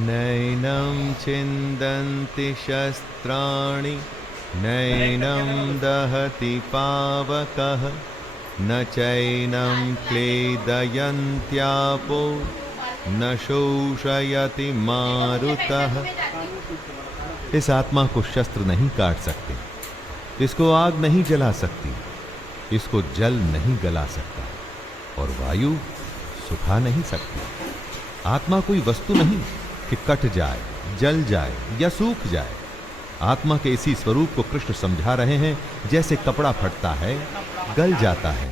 नैनं छिन्दन्ति शस्त्राणि नैनं दहति पावकः न चैनं क्लेदयन्त्यापो न शोषयति मारुतः। इस आत्मा को शस्त्र नहीं काट सकते, इसको आग नहीं जला सकती, इसको जल नहीं गला सकता और वायु सुखा नहीं सकती। आत्मा कोई वस्तु नहीं कि कट जाए, जल जाए या सूख जाए। आत्मा के इसी स्वरूप को कृष्ण समझा रहे हैं। जैसे कपड़ा फटता है, गल जाता है,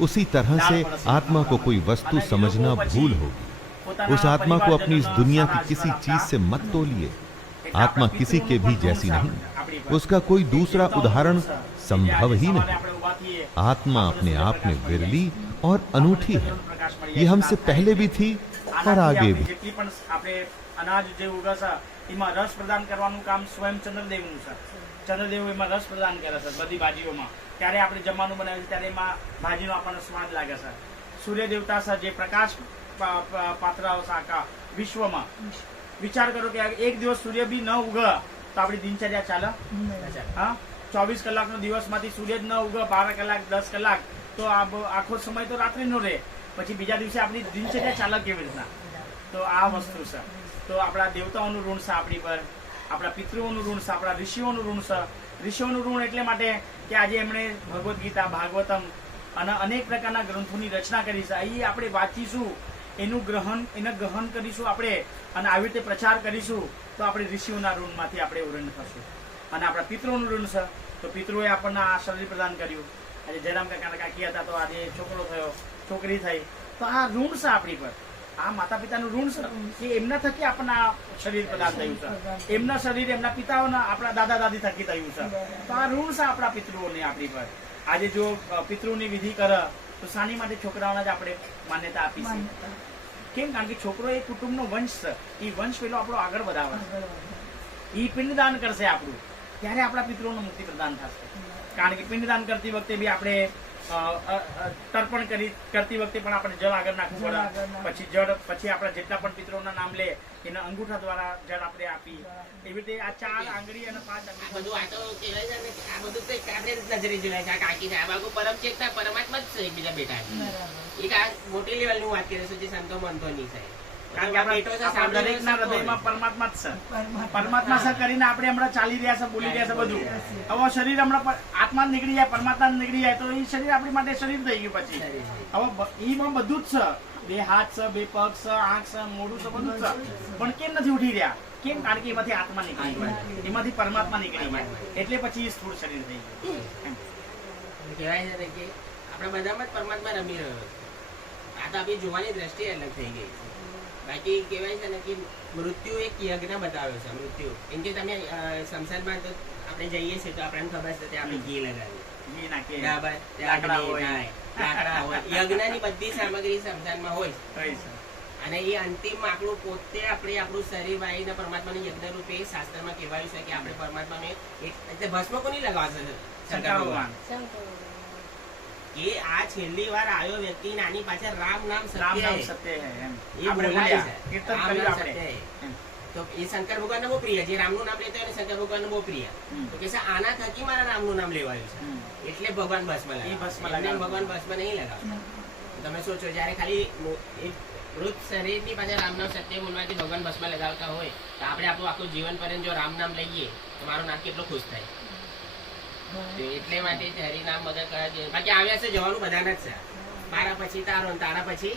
उसी तरह से आत्मा को कोई वस्तु समझना भूल होगी। उस आत्मा को अपनी इस दुनिया की किसी चीज से मत तोलिए। आत्मा किसी के भी जैसी नहीं, उसका कोई दूसरा उदाहरण संभव ही नहीं। आत्मा अपने आप में विरली और अनूठी है। ये हमसे पहले भी थी और आगे भी। अनाज जे उगस एमां रस प्रदान करवानुं काम स्वयं चंद्रदेवनुं છે। ચંદ્રદેવ એમાં રસ પ્રદાન કરે છે બધી ભાજીઓમાં। ત્યારે આપણે જમવાનું બનાવીએ ત્યારે એમાં ભાજીનો આપણને સ્વાદ લાગે છે। સૂર્ય દેવતા છે જે પ્રકાશ પાત્ર આખા વિશ્વમાં। વિચાર કરો કે એક દિવસ સૂર્ય બી ન ઉગે તો આપણી દિનચર્યા ચાલે? હા, 24 કલાકનો દિવસમાંથી સૂર્ય જ ન ઉગે 12 કલાક 10 કલાક તો આખો સમય તો રાત્રિનો રહે, પછી બીજા દિવસે આપણી દિનચર્યા ચાલે કેવી રીતના? તો આ વસ્તુ છે। તો આપણા દેવતાઓનું ઋણ છે આપણી પર, આપણા પિતૃઓનું ઋણ છે, આપણા ઋષિઓનું ઋણ છે। ઋષિઓનું ऋण એટલે માટે કે આજે એમણે ભગવદ્ ગીતા, ભાગવતમ અને અનેક પ્રકારના ગ્રંથોની રચના કરી છે। અહીં આપણે વાંચીશું, એને ગ્રહણ કરીશું આપણે અને આવી રીતે પ્રચાર કરીશું તો આપણે ઋષિઓના ઋણમાંથી આપણે ઉરણ થશું। અને આપણા પિતૃઓનું ઋણ છે, તો પિતૃઓએ આપણને આ શરીર પ્રદાન કર્યું। આજે જયરામ કાકા કાકી હતા તો આજે છોકરો થયો, છોકરી થઈ, તો આ ઋણ છે આપણી પર। આ માતા પિતાનું ઋણ છે કે એમના થકી આપણને આ શરીર પ્રદાન થયું છે। એમના શરીર એમના પિતાઓના આપણા દાદા દાદી થકી થયું છે। તો આ ઋણ છે આપણા પિતૃઓને આપણી પર। આજે જો પિતૃની વિધિ કરે તો શાની માટે છોકરાઓને જ આપણે માન્યતા આપી છે। કેમ? કારણ કે છોકરો એ કુટુંબનો વંશ છે, એ વંશ પેલો આપણો આગળ વધાવે છે। એ પિંડદાન કરશે આપણું, ત્યારે આપણા પિતૃઓનું મુક્તિ પ્રદાન થશે। કારણ કે પિંડદાન કરતી વખતે બી આપણે તર્પણ કરતી વખતે પણ આપણે જળ આગળ નાખવું પડે, પછી જળ પછી આપણા જેટલા પણ પિતૃઓના નામ લે એના અંગૂઠા દ્વારા જળ આપણે આપી। એવી રીતે આ 4 આંગળી અને 5 આંગળી બધું આ તો કહેવાય છે ને કે આ બધું તો આપણે નજરે જોયા છે। આ કાકી છે, આ બાબુ પરમ ચેતના પરમાત્મા જ છે એકબીજા બેઠા છે। એક આ મોટી લેવલની વાત કરે છે જે સંતો મંતો ની છે। કારણ કે આપણા દરેકના હૃદયમાં પરમાત્મા જ છે। પરમાત્મા છે કરીને આપણે હમણાં ચાલી રહ્યા છે, બોલી રહ્યા છે બધું। હવે શરીર હમણાં આત્મા નીકળી જાય, પરમાત્મા નીકળી જાય તો એ શરીર આપણી માટે શરીર થઈ ગયું। પછી હવે એમાં બધું જ છે, 2 હાથ છે, 2 પગ છે, આંખ છે, મોઢું છે, બધું જ છે, પણ કેમ નથી ઉઠી રહ્યા? કેમ? કારણ કે એમાંથી આત્મા નીકળી ગઈ, એમાંથી પરમાત્મા નીકળી ગયા, એટલે પછી એ સ્થૂળ શરીર થઈ ગયું। કહેવાય છે કે આપણા બધામાં જ પરમાત્મા રમી રહ્યો છે। આ તો આપણી જોવાની દ્રષ્ટિ અલગ થઈ ગઈ છે। બાકી કહેવાય છે ને કે મૃત્યુ એક યજ્ઞ બતાવ્યો છે। મૃત્યુ એમ કે તમે સંસારમાં તો આપણે જઈએ છીએ તો આપણને ખબર છે આપણે ઘી લગાવીએ, બરાબર, લાકડા હોય, યજ્ઞની બધી સામગ્રી સંસારમાં હોય। અને એ અંતિમ આપણું પોતે આપણે આપણું શરીર વાળીને પરમાત્માને યજ્ઞ રૂપે શાસ્ત્રમાં કહેવાયું છે કે આપણે પરમાત્માને એટલે ભસ્મ કોની લગાવશે? શંકર ભગવાન। કે આ છેલ્લી વાર આવ્યો વ્યક્તિ આની પાછળ રામ નામ સત્ય હે। તો એ શંકર ભગવાન બહુ પ્રિય, જે રામનું નામ લેતો હોય શંકર ભગવાન બહુ પ્રિય। તો કે આના થકી મારા રામનું નામ લેવાયું છે, એટલે ભગવાન ભસ્મ લગાવે। ભગવાન ભસ્મ નહીં લગાવતા। તમે સોચો જયારે ખાલી મૃત શરીરની પાછળ રામ નામ સત્ય બોલવાથી ભગવાન ભસ્મ લગાવતા હોય તો આપણે આપણું આખું જીવન પર્યંત જો રામ નામ લઈએ તો મારું નામ કેટલો ખુશ થાય। એટલે માટે હરિનામ વગર કયા છે? બાકી આવ્યા છે જવાનું બધાને જ છે। મારા પછી તારો, તારા પછી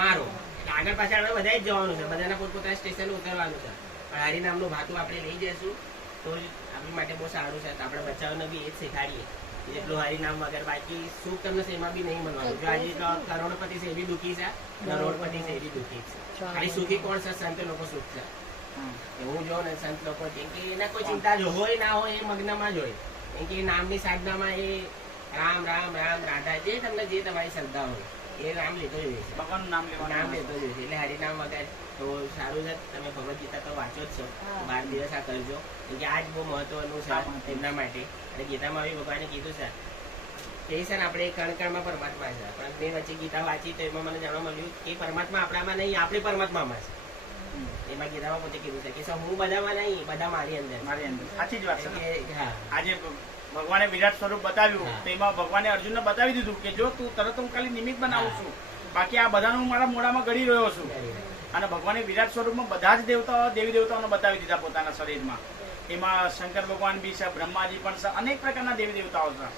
મારો, આગળ પાછળ બધા જ જવાનું છે, બધાના પોતપોતાના સ્ટેશન ઉતરવાનું છે। પણ હરિનામનું ભાતું આપણે લઈ જઈશું તો આપણી માટે બહુ સારું છે। તો આપણે બચ્ચાઓને બી એ જ શીખાડીએ જેટલું હરિનામ વગર। બાકી સુખ તમને એમાં બી નહીં મળવાનું। જો આજે કરોડપતિ છે એ બી દુઃખી છે, કરોડપતિ છે એ બી દુઃખી છે। ખાલી સુખી કોણ છે? સંત લોકો સુખ છે। હું જો ને સંત લોકો કેમ કે એના કોઈ ચિંતા જ હોય ના હોય એ મગ્નમાં જ હોય। કેમ કે નામની સાધનામાં એ રામ રામ રામ રાધા જે તમને જે તમારી શ્રદ્ધા હોય એ નામ લેતો જ હોય છે, ભગવાનનું નામ લેતો જ હોય છે। એટલે હરિનામ વગર તો સારું છે। તમે ભગવદ ગીતા તો વાંચો જ છો, 12 દિવસ આ કરજો, કેમ કે આ જ બહુ મહત્વનું છે એમના માટે। અને ગીતામાં બી ભગવાને કીધું છે કે સર આપણે કણ કણમાં પરમાત્મા છે। પણ મેં વચ્ચે ગીતા વાંચી તો એમાં મને જાણવા મળ્યું કે પરમાત્મા આપણામાં નહીં, આપણે પરમાત્મામાં છે। એમાં ગીતામાં પોતે કીધું છે કે હું બધામાં નહીં, બધા મારી અંદર. મારી અંદર સાચી જ વાત છે. એટલે હા, આજે ભગવાને વિરાટ સ્વરૂપ બતાવ્યું હા. તો એમાં ભગવાને અર્જુનને બતાવી દીધું કે જો તું તરત હું ખાલી નિમિત્ત બનાવું છું, બાકી આ બધાનું હું મારા મોઢામાં ગળી રહ્યો છું. અને ભગવાને વિરાટ સ્વરૂપમાં બધા જ દેવતાઓ દેવી દેવતાઓને બતાવી દીધા પોતાના શરીરમાં. એમાં શંકર ભગવાન બી છે, બ્રહ્માજી પણ છે, અનેક પ્રકારના દેવી દેવતાઓ છે.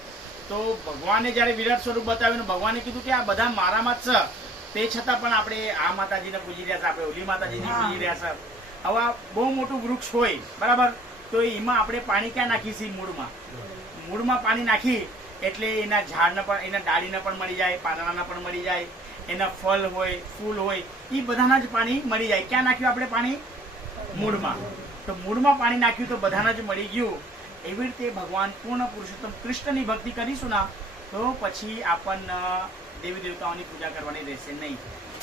તો ભગવાને જ્યારે વિરાટ સ્વરૂપ બતાવ્યું ને ભગવાને કીધું કે આ બધા મારામાં જ છે, તે છતાં પણ આપણે આ માતાજીને પૂજી રહ્યા છે, આપણે ઓલી માતાજીને પૂજી રહ્યા છે. હવે આ બહુ મોટું વૃક્ષ હોય બરાબર, તો એમાં આપણે પાણી ક્યાં નાખીશું? મૂળમાં પાણી નાખી એટલે એના ઝાડને પણ, એના ડાળીને પણ મળી જાય, પાંદડાના પણ મળી જાય, એના ફળ હોય, ફૂલ હોય, એ બધાના જ પાણી મળી જાય. ક્યાં નાખ્યું આપણે પાણી? મૂળમાં. તો મૂળમાં પાણી નાખ્યું તો બધાને જ મળી ગયું. એવી રીતે ભગવાન પૂર્ણ પુરુષોત્તમ કૃષ્ણની ભક્તિ કરીશું ના તો પછી આપણને દેવી દેવતાઓની પૂજા કરવાની રહેશે નહીં.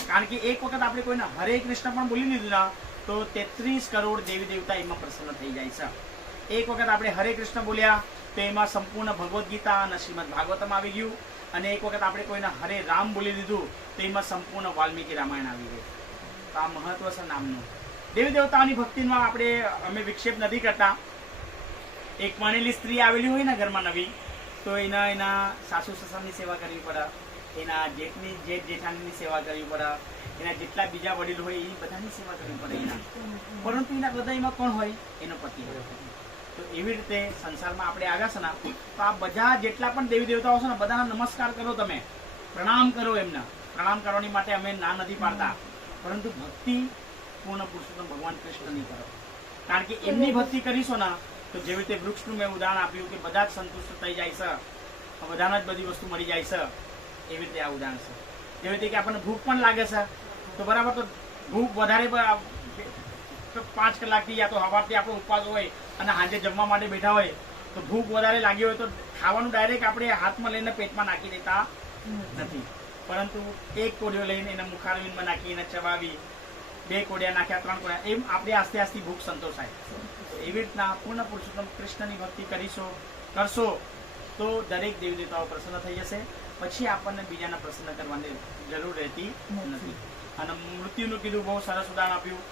કારણ કે એક વખત આપણે કોઈને હરે કૃષ્ણ પણ બોલી લીધું ના તો 33 કરોડ દેવી દેવતા એમાં પ્રસન્ન થઈ જાય છે. એક વખત આપણે હરે કૃષ્ણ બોલ્યા તો એમાં સંપૂર્ણ ભગવદ્ ગીતા અને શ્રીમદ ભાગવતમ આવી ગયું. અને એક વખત આપણે કોઈને હરે રામ બોલી દીધું તો એમાં સંપૂર્ણ વાલ્મીકી રામાયણ આવી ગયું. તો આ મહત્વ છે નામનું. દેવી દેવતાઓની ભક્તિમાં અમે વિક્ષેપ નથી કરતા. એક પરણેલી સ્ત્રી આવેલી હોય ને ઘરમાં નવી, તો એના સાસુ સસરાની સેવા કરવી પડે, એના જેઠ જેઠાણીની સેવા કરવી પડે, એના જેટલા બીજા વડીલ હોય એ બધાની સેવા કરવી પડે એના. પરંતુ એના હૃદયમાં કોણ હોય? એનો પતિ હોય. તો એવી રીતે સંસારમાં આપણે આવ્યા છે ને તો આ બધા જેટલા પણ દેવી દેવતાઓ છે ને બધાના નમસ્કાર કરો, તમે પ્રણામ કરો. એમના પ્રણામ કરવાની માટે અમે ના નથી પાડતા, પરંતુ ભક્તિ પૂર્ણ પુરુષોત્તમ ભગવાન કૃષ્ણની કરો. કારણ કે એમની ભક્તિ કરીશો ને તો જેવી રીતે વૃક્ષનું મેં ઉદાહરણ આપ્યું કે બધા જ સંતુષ્ટ થઈ જાય છે, બધાને જ બધી વસ્તુ મળી જાય છે, એવી રીતે આ ઉદાહરણ છે. જેવી રીતે કે આપણને ભૂખ પણ લાગે છે તો બરાબર, તો ભૂખ વધારે 5 કલાકથી યા તો સવારથી આપણો ઉપવાસ હોય અને સાંજે જમવા માટે બેઠા હોય તો ભૂખ વધારે લાગી હોય તો ખાવાનું ડાયરેક્ટ આપણે હાથમાં લઈને પેટમાં નાખી દેતા નથી, પરંતુ એક કોડિયો લઈને એને મુખારવિંદમાં નાખી એને ચવાવી, 2 કોડિયા નાખ્યા, 3 કોડિયા, એમ આપણે આસ્તે આસ્તે ભૂખ સંતોષાય. તો એવી રીતના પૂર્ણ પુરુષોત્તમ કૃષ્ણની ભક્તિ કરશો તો દરેક દેવી દેવતાઓ પ્રસન્ન થઈ જશે. પછી આપણને બીજાને પ્રસન્ન કરવાની જરૂર રહેતી નથી. અને મૃત્યુનું કીધું, બહુ સરસ ઉદાહરણ આપ્યું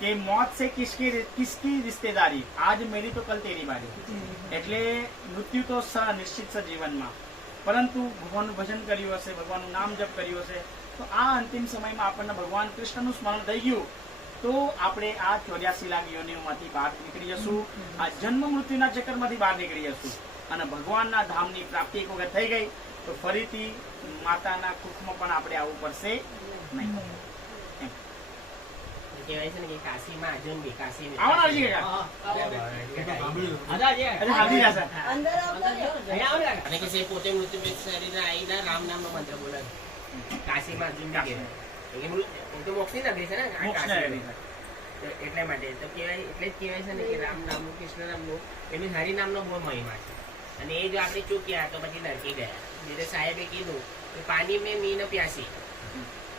કે મોત સે કિસકી રિશ્તેદારી, આજ મેરી તો કલ તેરી બારી. એટલે મૃત્યુ તો નિશ્ચિત છે જીવનમાં, પરંતુ ભગવાનનું ભજન કર્યું હશે, ભગવાનનું નામ જપ કર્યું હશે તો આ અંતિમ સમયમાં આપણને ભગવાન કૃષ્ણનું સ્મરણ થઈ ગયું તો આપણે આ 84 લાખ યોનિઓમાંથી બહાર નીકળી જશું, આ જન્મ મૃત્યુના ચક્કરમાંથી બહાર નીકળી જશું અને ભગવાનના ધામની પ્રાપ્તિ એક વખત થઈ ગઈ તો ફરીથી માતાના કુખમાં પણ આપણે આવવું પડશે નહીં. કહેવાય છે ને કે કાશીમાં અર્જુન બી કાશી અને કે છે પોતે મૃત્યુ શરીર આવીને રામ નામનો મંત્ર બોલે. કાશીમાં અર્જુન બી કહેવાય તો મોક્ષની નગરી છે ને કાશી, એટલા માટે તો કહેવાય, એટલે જ કહેવાય છે ને કે રામ નામનું, કૃષ્ણ નામનું, એનું હરિ નામનો બહુ મહિમા છે. અને એ જો આપણે ચૂક્યા તો પછી નરકી ગયા. જેને સાહેબે કીધું કે પાણી મેં મીન પ્યાસી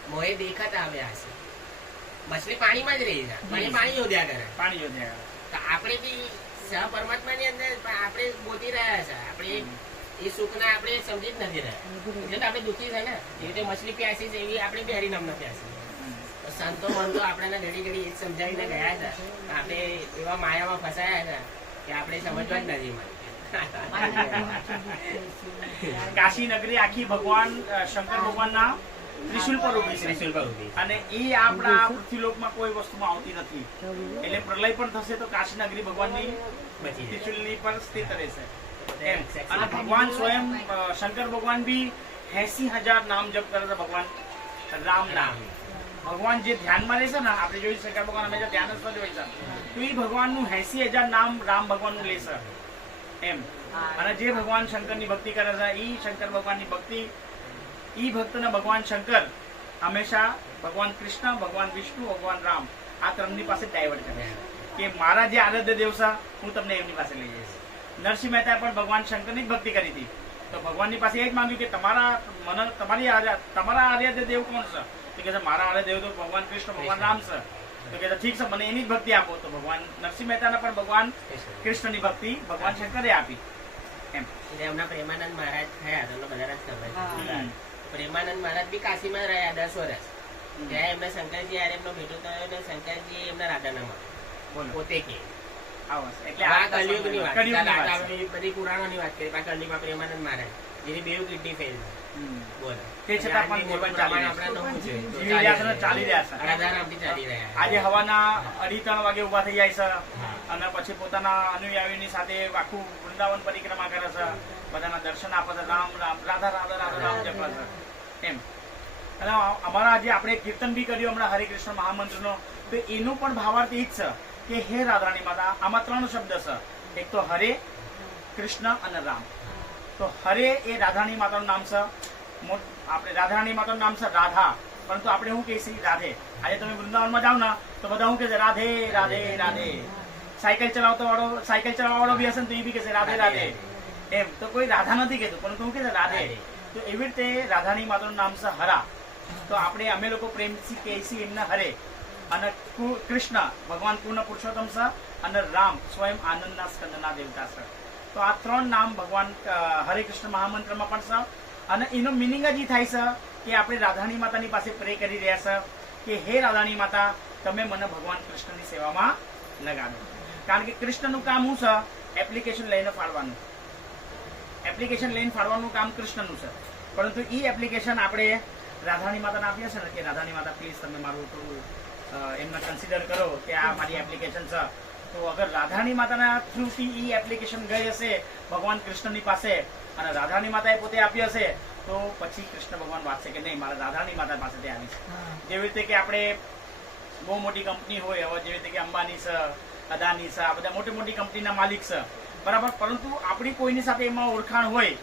મોહે દેખાતા આવ્યા હશે. મછલી પાણીમાં જ રહી જાય, પાણી યોદ્યા કરે, પાણી યોદ્યા કરે. તો આપણે બી સહ પરમાત્માની અંદર આપણે ગોતી રહ્યા છે, આપણે એ સુખને આપણે સમજી જ નથી રહ્યા, એટલે તો આપણે દુઃખી છે ને. એવી રીતે મછલી પ્યાસી છે એવી આપણે બી હરિનામના પ્યાસી. સંતો મંતો આપણને ઘડી ઘડી એ સમજાવીને ગયા હતા, આપણે એવા માયામાં ફસાયા હતા કે આપણે સમજવા જ નથી મળ્યું. કાશી નગરી આખી ભગવાન શંકર ભગવાનના ત્રિશુલ પર ઉભી છે અને એ આપણા પૃથ્વીલોકમાં કોઈ વસ્તુમાં આવતી નથી. એટલે પ્રલય પણ થશે તો કાશી નગરી ભગવાનની ત્રિશુલની પર સ્થિત રહેશે. અને ભગવાન સ્વયં શંકર ભગવાન બી 80,000 નામ જપ કરે છે. ભગવાન રામ નામ, ભગવાન જે ધ્યાનમાં રહેશે ને, આપણે જોયું શંકર ભગવાન હંમેશા ધ્યાન જ હોય છે, તો એ ભગવાનનું 80,000 નામ રામ ભગવાનનું લેશે એમ. અને જે ભગવાન શંકરની ભક્તિ કરે છે એ શંકર ભગવાનની ભક્તિ, ઈ ભક્તને ભગવાન શંકર હંમેશા ભગવાન કૃષ્ણ, ભગવાન વિષ્ણુ, ભગવાન રામ આ ત્રણની પાસે ડાયવર્ટ કરે કે મારા જે આરાધ્ય દેવ છે હું તમને એમની પાસે લઈ જઈશ. નરસિંહ મહેતાએ પણ ભગવાન શંકરની ભક્તિ કરી હતી તો ભગવાનની પાસે એ જ માંગ્યું કે તમારા આરાધ્ય દેવ કોણ છે? તો કે મારા આરાધ્ય દેવ તો ભગવાન કૃષ્ણ, ભગવાન રામ છે. તો કે ઠીક છે, મને એની જ ભક્તિ આપો. તો ભગવાન નરસિંહ મહેતાને પણ ભગવાન કૃષ્ણની ભક્તિ ભગવાન શંકરે આપી એમ. એટલે એમના પ્રેમાનંદ મહારાજ થયા, તમને બધા જ ખબર છે. પ્રેમાનંદ મહારાજ બી કાશીમાં રહ્યા 10 વર્ષ. ત્યાં એમને શંકરજી હારે એમનો ભેટો થયો ને શંકરજી એમના રાધાના માં બોલો પોતે કે આવો છે. એટલે આ આ કલિયુગની વાત કલિયુગની વાત છે. આપણે બધી પુરાણોની વાત કરી પણ કલિયુગમાં પ્રેમાનંદ મહારાજ જેની બેવ કિડની ફેલ બોલો તે છતાં પણ જીવન ચાલી આપણે નવું છે જીવી રહ્યા છે ને ચાલી રહ્યા છે. રાધારામથી ચાલી રહ્યા આજે હવાના 2:30 વાગે ઉભા થઈ જાય છે અને પછી પોતાના અનુયાયીઓની સાથે આખું વૃંદાવન પરિક્રમા કરે છે, બધાના દર્શન આપે છે, રામ રામ રાધા રાધા રાધા રામ જપે છે એમ. અને અમારા જે આપણે કીર્તન બી કર્યું હમણાં હરે કૃષ્ણ મહામંત્રનો, તો એનો પણ ભાવાર્થ એ જ છે કે હે રાધારાણી માતા. આમાં 3 શબ્દ છે, એક તો હરે, કૃષ્ણ અને રામ. તો હરે એ રાધારાણી માતાનું નામ છે. આપણે રાધારાણી માતાનું નામ છે રાધા, પરંતુ આપણે શું કહીએ છીએ રાધે. આજે તમે વૃંદાવનમાં જાઓ ને તો બધા શું કહે છે રાધે રાધે રાધે. સાયકલ ચલાવવા વાળો બી હશે ને તો એ બી કહેશે રાધે રાધે એમ. તો કોઈ રાધા નથી કહેતું, પરંતુ શું કહે છે રાધે. તો એવી રીતે રાધાની માતાનું નામ છે હરા. તો આપણે અમે લોકો પ્રેમથી કહીએ છીએ એમને હરે. અને કૃષ્ણ ભગવાન પૂર્ણ પુરુષોત્તમ છે અને રામ સ્વયં આનંદના સ્કંદના દેવતા છે. તો આ 3 નામ ભગવાન હરે કૃષ્ણ મહામંત્રમાં પણ છે. અને એનો મિનિંગ જ એ થાય છે કે આપણે રાધાની માતાની પાસે પ્રે કરી રહ્યા છે કે હે રાધાની માતા, તમે મને ભગવાન કૃષ્ણની સેવામાં લગાડો. કારણ કે કૃષ્ણનું કામ શું છે? એપ્લિકેશન લઈને ફાળવાનું. એપ્લિકેશન લઈને ફાળવાનું કામ કૃષ્ણનું છે, પરંતુ એ એપ્લિકેશન આપણે રાધાની માતાને આપીએ છીએ ને કે રાધાની માતા પ્લીઝ તમે મારું થોડું એમને કન્સિડર કરો કે આ મારી એપ્લિકેશન છે. તો અગર રાધાની માતાના થ્રુથી એ એપ્લિકેશન ગઈ હશે ભગવાન કૃષ્ણની પાસે અને રાધાની માતાએ પોતે આપી હશે, તો પછી કૃષ્ણ ભગવાન વાંચશે કે નહીં મારા રાધાની માતા પાસેથી આવી છે. જેવી રીતે કે આપણે બહુ મોટી કંપની હોય, હવે જેવી રીતે કે અંબાની છે, અદાની છે, આ બધા મોટી મોટી કંપનીના માલિક છે, બરાબર. પરંતુ આપણી કોઈની સાથે એમાં ઓળખાણ હોય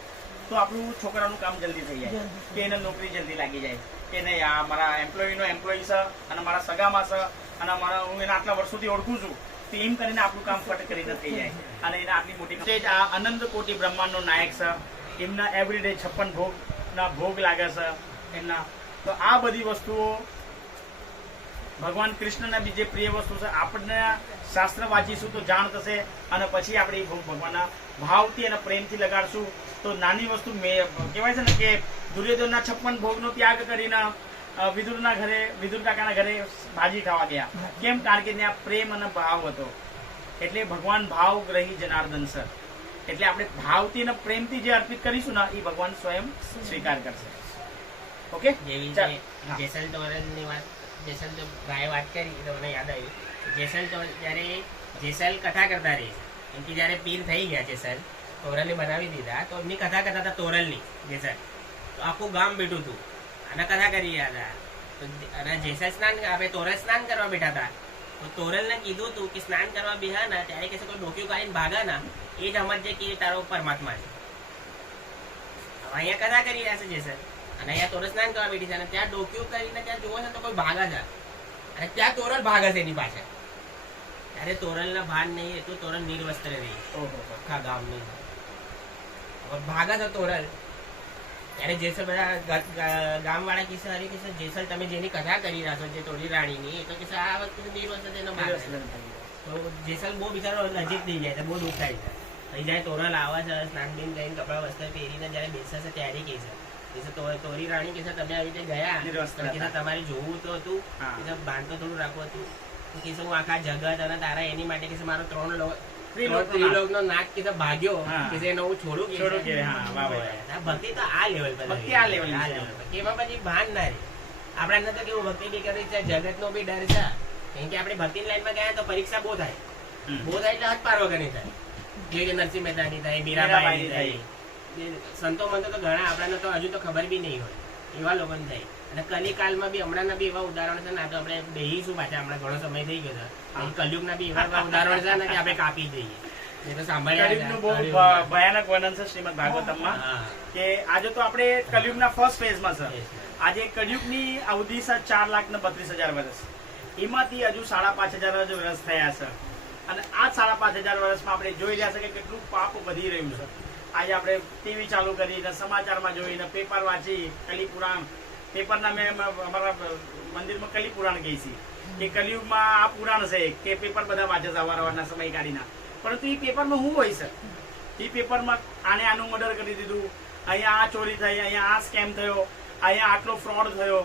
તો આપણું છોકરાનું કામ જલ્દી થઈ જાય, કે એને નોકરી જલ્દી લાગી જાય કે નહીં આ મારા એમ્પ્લોયીનો એમ્પ્લોયી છે અને મારા સગામાં છે અને હું એને આટલા વર્ષોથી ઓળખું છું, તો એમ કરીને આપણું કામ ફટ કરીને થઈ જાય. અને એને આટલી મોટી આ અનંત કોટી બ્રહ્માંડનો નાયક છે, એમના એવરીડે 56 ભોગના ભોગ લાગે છે એમના. તો આ બધી વસ્તુઓ ભગવાન કૃષ્ણના બીજે પ્રિય વસ્તુ છે. આપણને શાસ્ત્ર વાંચીશું તો જાણ થશે અને પછી આપણે એ ભોગ ભગવાનના ભાવથી અને પ્રેમથી લગાડશું તો નાની વસ્તુ કહેવાય છે ને કે દુર્યોધનના 56 ભોગનો ત્યાગ કરીને વિદુર કાકાના ઘરે ભાજી ખાવા ગયા. કેમ? કારણ કે ત્યાં પ્રેમ અને ભાવ હતો. એટલે ભગવાન ભાવ ગ્રહી જનાર્દન છે. એટલે આપણે ભાવથી અને પ્રેમથી જે અર્પિત કરીશું ને એ ભગવાન સ્વયં સ્વીકાર કરશે. ઓકે. જેસલ તોરલની વાત, જેસલ તો ભાઈ વાત કરી તો મને યાદ આવ્યું. જેસલ તો જ્યારે જેસલ કથા કરતા રહી એમ કે જયારે પીર થઈ ગયા જેસલ તોરલને બનાવી દીધા તો એમની કથા કરતા હતા તોરલની જેસલ. તો આખું ગામ બેઠું હતું અને કથા કરી રહ્યા હતા. અને જેસલ સ્નાન આપણે તોરલ સ્નાન કરવા બેઠા હતા તો તોરલને કીધું હતું કે સ્નાન કરવા બેહા ના ત્યારે કે કોઈ ડોક્યું કાઢીને ભાગા ના એ જ સમજે કે તારો પરમાત્મા છે. હવે અહીંયા કથા કરી રહ્યા છે જેસલ અને અહીંયા તોરલ સ્નાન કરવા બેઠી છે અને ત્યાં ડોક્યું કરીને ત્યાં જોવો છે તો કોઈ ભાગા છે અને ત્યાં તોરલ ભાગે છે એની પાછળ. ત્યારે તોરલના ભાન નહીં હતું, તોરલ નિર્વસ્ત્ર રહી આખા ગામની ભાગા છે તોરલ. ત્યારે જેસલ બધા ગામ વાળા કિસ્સે હરી કિસ્સે જેસલ તમે જેની કથા કરી રહ્યા છો જે તોરી રાણીની એ તો કિસ્સે આ વસ્તુ નિર્વસ્ત્ર તેનો ભાગ તો જેસલ બહુ બિચારો નજીક થઈ જાય બહુ દુઃખ થાય છે. થઈ જાય તોરલ આવે છે સ્નાન બીન કરીને કપડા વસ્ત્ર પહેરીને જયારે બેસે છે ત્યારે કહે છે તોરી રાણી કે તમે આવી રીતે ગયા તમારે જોવું તો હતું ભાન તો થોડું રાખવું હતું કે હું આખા જગત અને તારા એની માટે કે મારો 3 ત્રિલોકનો નાક કે ભાગ્યો કે એનો હું છોડું ભક્તિ તો આ લેવલ પર એમાં પછી ભાન ના રહે. આપણે તો કેવું ભક્તિ બી કરી છે જગત નો બી ડર છે કેમ કે આપણે ભક્તિ લાઈનમાં ગયા તો પરીક્ષા બહુ થાય એટલે હદ પાર વગરની થાય. જે કે નરસિંહ મહેતાની થાય, મીરાબાઈની થાય, સંતો મંતો તો ઘણા આપણને તો હજુ તો ખબર બી નહીં હોય એવા લોકોને થાય. અને કલિકાલમાં બી હમણાંના બી એવા ઉદાહરણ છે ને આ તો આપણે બેહીશું પાછા હમણાં ઘણો સમય થઈ ગયો છે. કલયુગના બી એવા ઉદાહરણ છે ને કે આપણે કાપી દઈએ. એ તો સાંભળ્યા બહુ ભયાનક વર્ણન છે શ્રીમદ ભાગવતમમાં કે આજે તો આપણે કલયુગના ફર્સ્ટ ફેઝમાં છે. આજે કલયુગની અવધિ છે 4,32,000 વર્ષ. એમાંથી હજુ 5,500 જ વર્ષ થયા છે અને આ 5,500 વર્ષમાં આપણે જોઈ રહ્યા છે કે કેટલું પાપ વધી રહ્યું છે. આજે આપણે ટીવી ચાલુ કરીને સમાચારમાં જોઈને પેપર વાંચી કલિપુરાણ પેપરના મેં અમારા મંદિરમાં કલિપુરાણ કહી છે કે કલિયુગમાં આ પુરાણ છે કે પેપર બધા વાંચે છે અવારવારના સમય કાઢીના. પરંતુ એ પેપરમાં શું હોય છે? એ પેપરમાં આનું મર્ડર કરી દીધું, અહીંયા આ ચોરી થઈ, અહીંયા આ સ્કેમ થયો, અહીંયા આટલો ફ્રોડ થયો.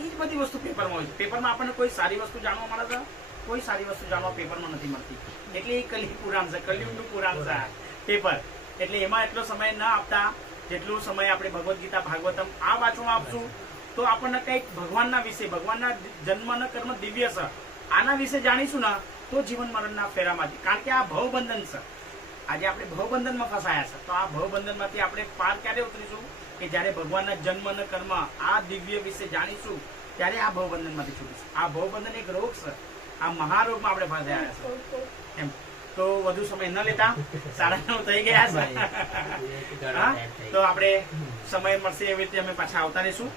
એ જ બધી વસ્તુ પેપરમાં હોય છે. પેપરમાં આપણને કોઈ સારી વસ્તુ જાણવા મળે છે? કોઈ સારી વસ્તુ જાણવા પેપરમાં નથી મળતી. એટલે એ કલી પુરાણ છે, કલિયુગનું પુરાણ છે પેપર. એટલે એમાં એટલો સમય ના આપતા જેટલો સમય આપણે ભગવદ્ ગીતા ભાગવતમ આ વાંચવા આપશું તો આપણને કંઈક ભગવાનના વિશે, ભગવાનના જન્મના કર્મ દિવ્ય છે આના વિશે જાણીશું ને તો જીવન મરણના ફેરામાંથી, કારણ કે આ ભવબંધન છે. આજે આપણે ભવબંધનમાં ફસાયા છે, તો આ ભવબંધનમાંથી આપણે પાર ક્યારે ઉતરીશું? કે જ્યારે ભગવાનના જન્મના કર્મ આ દિવ્ય વિશે જાણીશું ત્યારે આ ભવબંધનમાંથી છૂટીશું. આ ભવબંધન એક રોગ છે, આ મહારોગમાં આપણે ફસાયા છે. એમ તો વધુ સમય ન લેતા 9:30 થઈ ગયા છે. હા, તો આપણે સમય મળશે એવી રીતે અમે પાછા આવતા રહીશું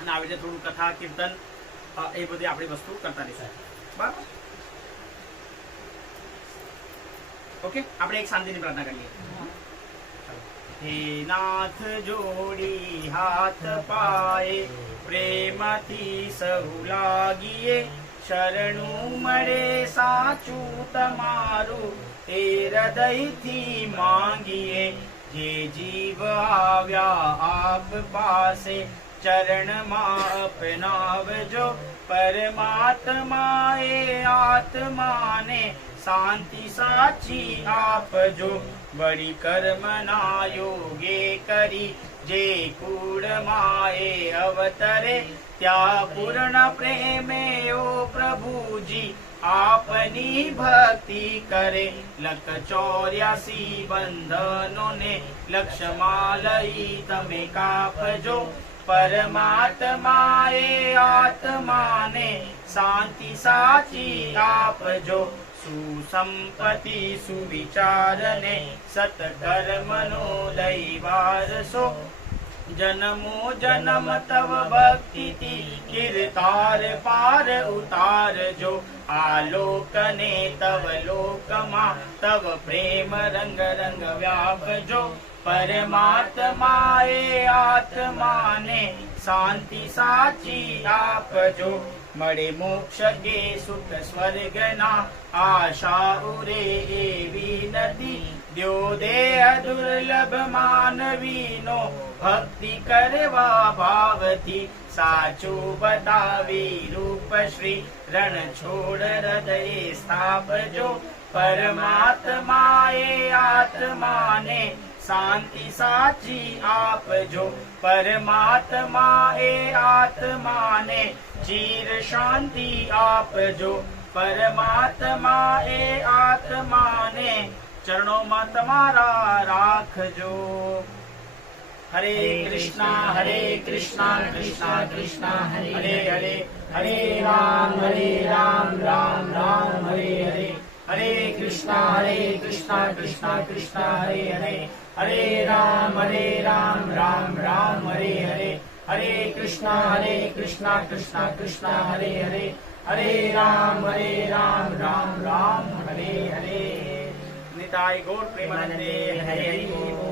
અને આવી રીતે થોડું કથા કીર્તન એ બધી આપણી વસ્તુ કરતા રહીશું. બરાબર? ઓકે, આપણે એક શાંતિની પ્રાર્થના કરીએ. હે નાથ જોડી હાથ પાએ પ્રેમથી સહુ લાગીએ, શરણું મળે સાચું તમારું એ હૃદયથી માંગીએ. જે જીવ આવ્યા આપ પાસે ચરણમાં અપનાવજો, પરમાત્માએ આત્માને શાંતિ સાચી આપજો. વળી કર્મના યોગે કરી જે કુળમાં એ અવતરે, ત્યાં પૂર્ણ પ્રેમે ઓ પ્રભુજી આપની ભક્તિ કરે. 184 બંધનોને લક્ષમાં લઈ તમે કાપજો, પરમાત્માએ આત્માને શાંતિ સાચી આપજો. સુસંપત્તિ સુવિચારને સત્કર્મનો લઈ વારસો, જન્મો જન્મ તવ ભક્તિથી કીર્તાર પાર ઉતારજો. આલોકને તવ લોકમાં તવ પ્રેમ રંગ રંગ વ્યાપજો. પરમાત્માએ આત્માને શાંતિ સાચી આપજો. મળે મોક્ષ કે સુખ સ્વર્ગના આશા ઉરે એવી નથી, દ્યો દેહ દુર્લભ માનવીનો ભક્તિ કરવા ભાવથી. સાચું બતાવી રૂપ શ્રી રણ છોડ હૃદયે સ્થાપજો. પરમાત્માએ આત્માને શાંતિ સાચી આપજો. પરમાત્માએ આત્માને ચિર શાંતિ આપજો. પરમાત્માએ આત્માને ચરણોમાં તમારા રાખજો. હરે કૃષ્ણ કૃષ્ણ કૃષ્ણ હરે હરે, હરે રામ રામ રામ હરે હરે. હરે કૃષ્ણ કૃષ્ણ કૃષ્ણ હરે હરે, હરે રામ રામ રામ હરે હરે. હરે કૃષ્ણ કૃષ્ણ કૃષ્ણ હરે હરે, હરે રામ રામ રામ હરે હરે. નિતાય ગૌર પ્રેમાનંદે હરે હરે.